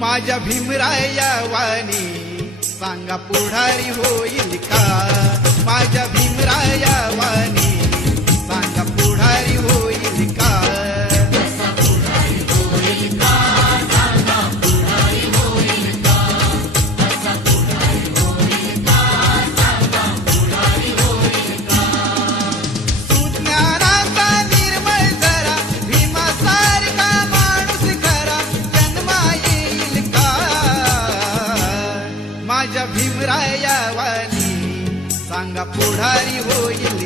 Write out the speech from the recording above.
माझ्या भीमराया वाणी सांगा पुढारी होईल का? माझ्या भीमराया वाणी सांगा पुढारी होईल का? सुज्ञानाचा निर्मळ जरा भीमासारखा माणूस खरा जन्मा येईल का? माझ्या भीमराया वाणी सांगा पुढारी होईल